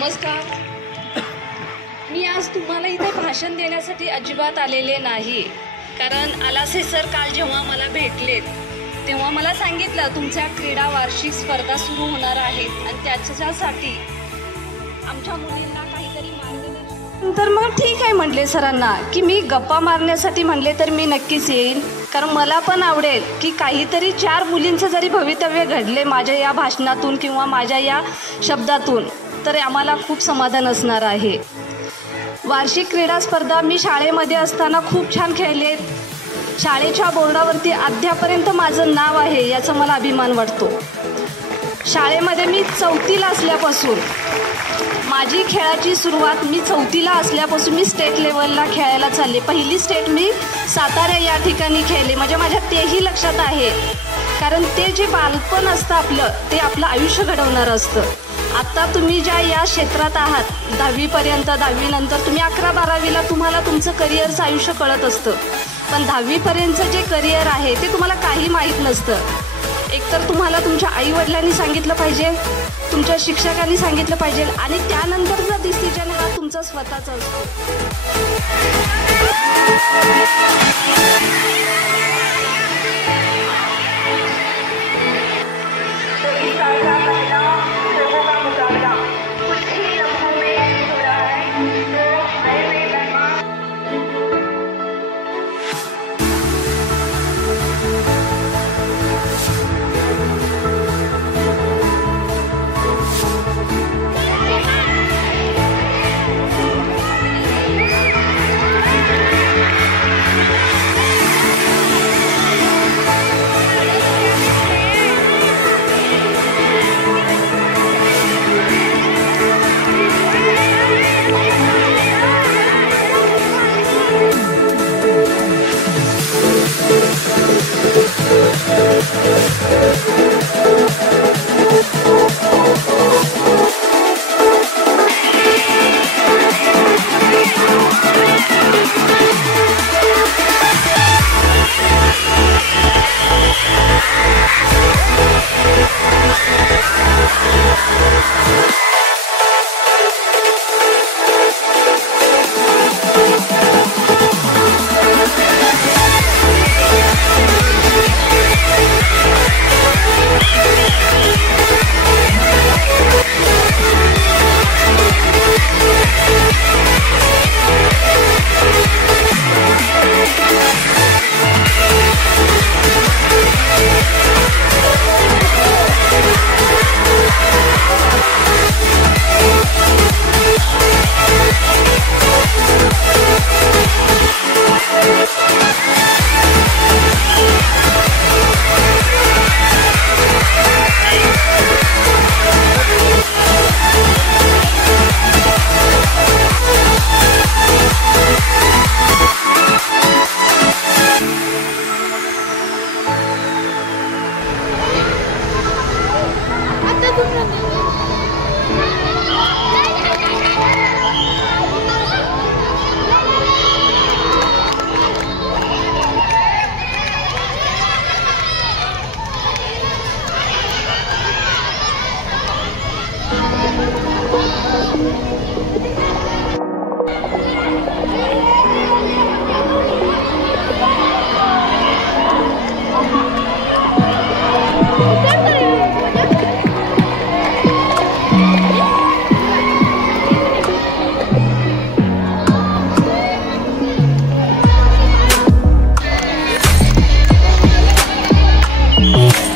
नमस्कार. मी आज तुम्हाला इथे भाषण देण्यासाठी अजिबात आलेले नाही. कारण आलासे सर काल जेव्हा मला भेटलेत तेव्हा मला सांगितलं तुमच्या क्रीडा वार्षिक स्पर्धा सुरू होणार आहेत आणि त्याच्यासाठी आमच्या मुलींना काहीतरी मार्गदर्शन. तर मग ठीक आहे म्हटले सरांना की मी गप्पा मारण्यासाठी म्हणले तर मी नक्कीच येईन. कारण मला पण आवडेल की काहीतरी 4 मुलींचं जरी भवितव्य घडले माझ्या या भाषणातून किंवा माझ्या या शब्दातून तर आम्हाला खूप समाधान असणार आहे. वार्षिक क्रीडा स्पर्धा मी शाळेमध्ये असताना खूप छान खेळले. शाळेच्या बोर्डावरती अद्यापर्यंत माझं नाव आहे याचा मला अभिमान वाटतो. शाळेमध्ये मी 4थीला असल्यापासून माझी खेळाची सुरुवात मी 4थीला असल्यापासून मी स्टेट लेवलला खेळायला चालले. पहिली स्टेट मी सातारा या ठिकाणी खेळले. म्हणजे माझ्या तेही लक्षात आहे. कारण ते जे बालपण असतं आपलं ते आपलं आयुष्य घडवणारं असतं. आत्ता तुम्ही ज्या या क्षेत्रात आहात 10वीपर्यंत 10वीनंतर तुम्ही 11-12वीला तुम्हाला तुमचं करिअरचं आयुष्य कळत असतं. पण 10वीपर्यंतचं जे करिअर आहे ते तुम्हाला काही माहीत नसतं. एकतर तुम्हाला तुमच्या आईवडिलांनी सांगितलं पाहिजे, तुमच्या शिक्षकांनी सांगितलं पाहिजे आणि त्यानंतरचा डिसिजन हा तुमचा स्वतःचा असतो. Yeah.